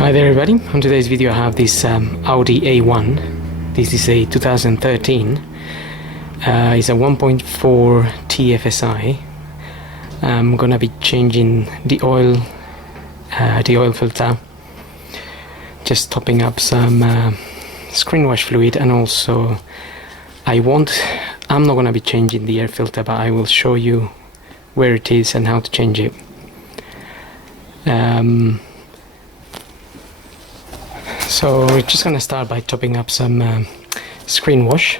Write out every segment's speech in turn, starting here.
Hi there everybody, on today's video I have this Audi A1. This is a 2013. It's a 1.4 TFSI. I'm gonna be changing the oil filter, just topping up some screen wash fluid, and also I'm not gonna be changing the air filter, but I will show you where it is and how to change it. So we're just going to start by topping up some screen wash,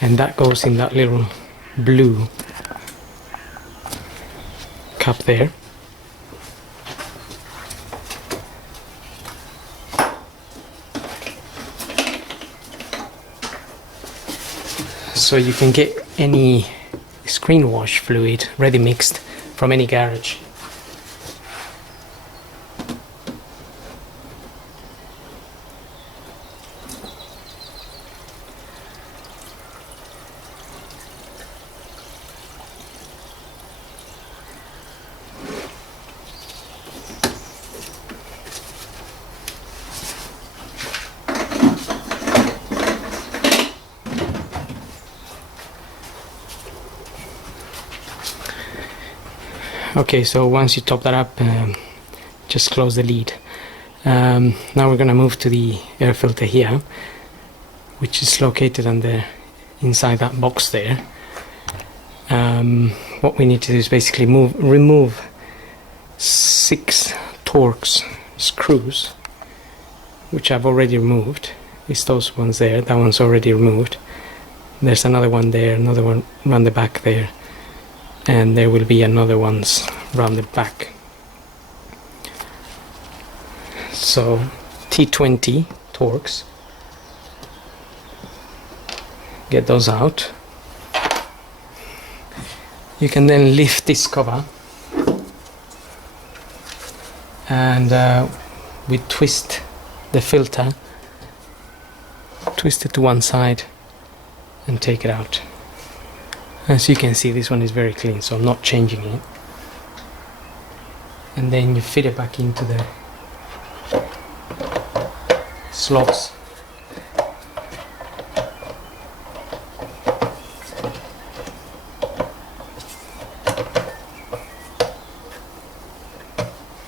and that goes in that little blue cup there. So you can get any screen wash fluid ready mixed from any garage. Okay, so once you top that up, just close the lid. Now we're going to move to the air filter here, which is located inside that box there. What we need to do is basically remove 6 Torx screws, which I've already removed. It's those ones there. That one's already removed. There's another one there, another one around the back there, and there will be another ones around the back. So T20 Torx, get those out. You can then lift this cover, and we twist the filter, twist it to one side and take it out. As you can see, this one is very clean, so I'm not changing it. And then you fit it back into the slots.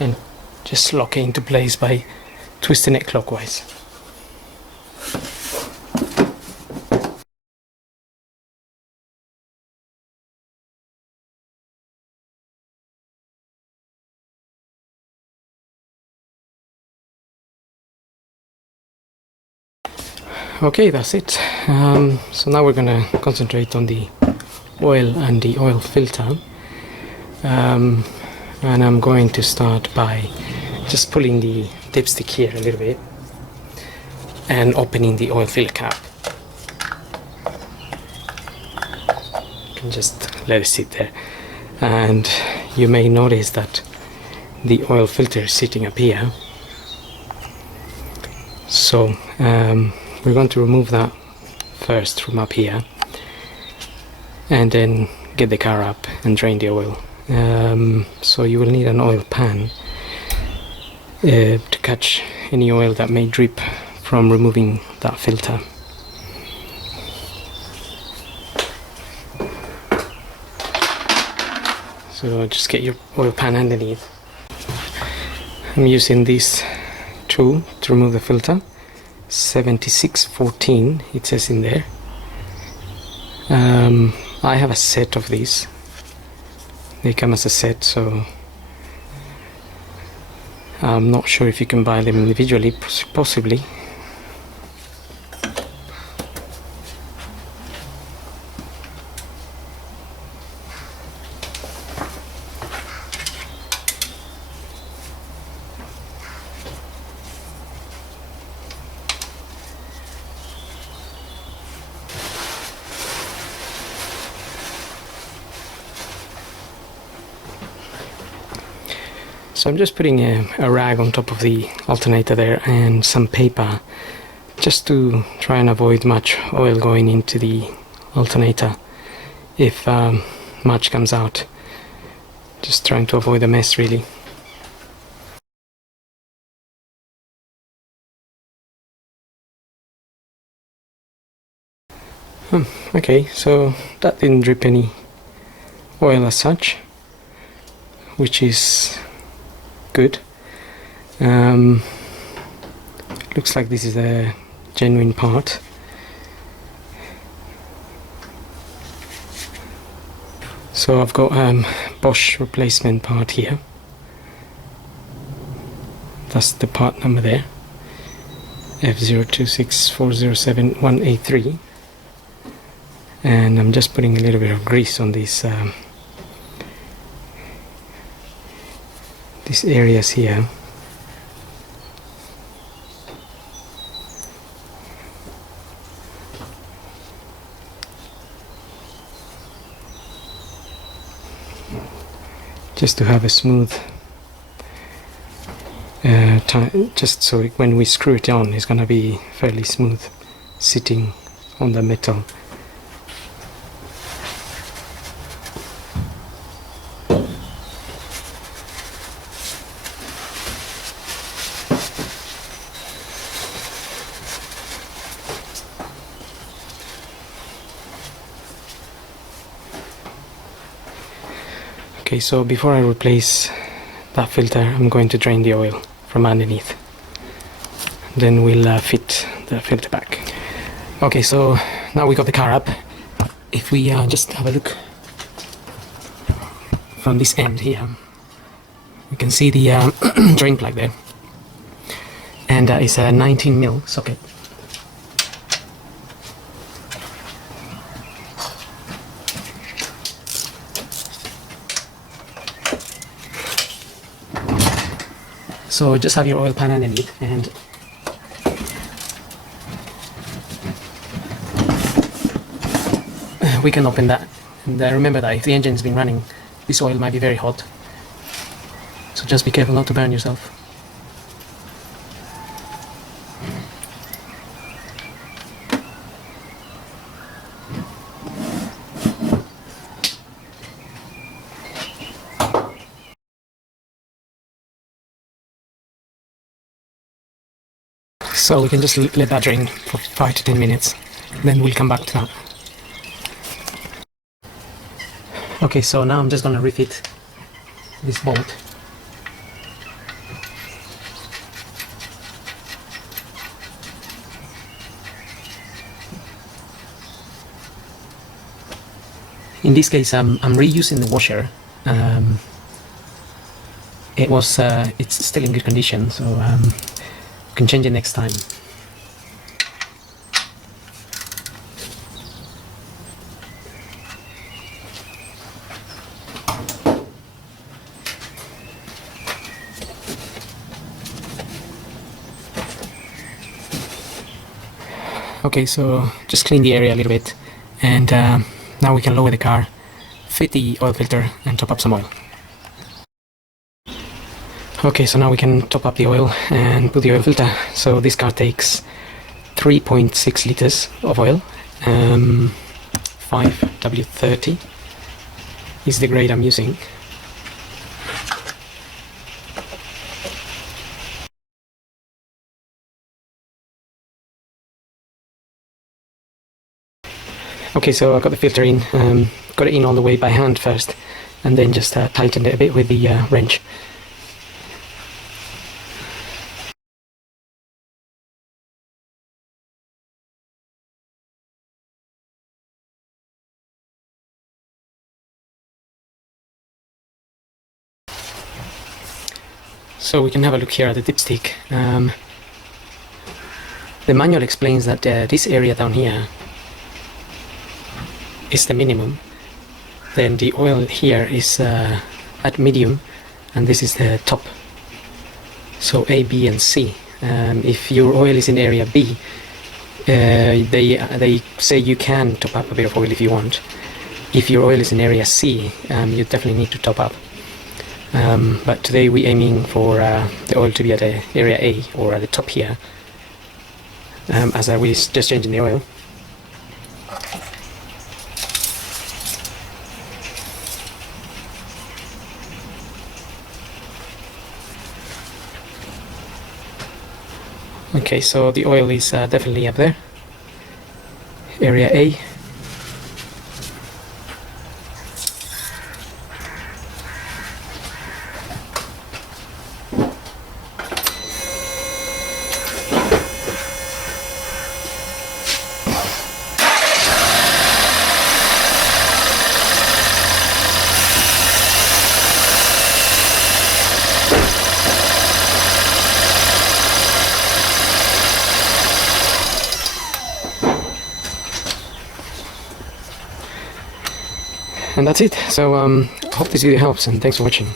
And just lock it into place by twisting it clockwise. Okay, that's it. So now we're going to concentrate on the oil and the oil filter, and I'm going to start by just pulling the dipstick here a little bit and opening the oil filler cap. You can just let it sit there, and you may notice that the oil filter is sitting up here. So we're going to remove that first from up here, and then get the car up and drain the oil. So you will need an oil pan to catch any oil that may drip from removing that filter. So just get your oil pan underneath. I'm using this tool to remove the filter. 7614 it says in there. I have a set of these. They come as a set, so I'm not sure if you can buy them individually, possibly. So I'm just putting a rag on top of the alternator there and some paper, just to try and avoid much oil going into the alternator if much comes out. Just trying to avoid a mess, really. Okay, so that didn't drip any oil as such, which is good. Looks like this is a genuine part. So I've got Bosch replacement part here. That's the part number there, F026407-183. And I'm just putting a little bit of grease on these areas here. Just to have a smooth just so when we screw it on, it's gonna be fairly smooth sitting on the metal. Okay, so before I replace that filter, I'm going to drain the oil from underneath. Then we'll fit the filter back. Okay, so now we got the car up. If we just have a look from this end here, we can see the drain plug there. And it's a 19mm socket. So just have your oil pan underneath, and we can open that. And remember that if the engine's been running, this oil might be very hot. So just be careful not to burn yourself. So we can just let that drain for 5 to 10 minutes, then we'll come back to that. Okay, so now I'm just going to refit this bolt. In this case, I'm reusing the washer. It's still in good condition, so can change it next time. Okay, so just clean the area a little bit, and now we can lower the car, fit the oil filter, and top up some oil. Okay, so now we can top up the oil and put the oil filter. So this car takes 3.6 liters of oil. 5W30 is the grade I'm using. Okay, so I got the filter in, got it in all the way by hand first, and then just tightened it a bit with the wrench. So we can have a look here at the dipstick. The manual explains that this area down here is the minimum. Then the oil here is at medium, and this is the top. So A, B, and C. If your oil is in area B, they say you can top up a bit of oil if you want. If your oil is in area C, you definitely need to top up. But today we're aiming for the oil to be at area A, or at the top here, as we're just changing the oil. Okay, so the oil is definitely up there, area A, And that's it. So hope this video helps, and thanks for watching.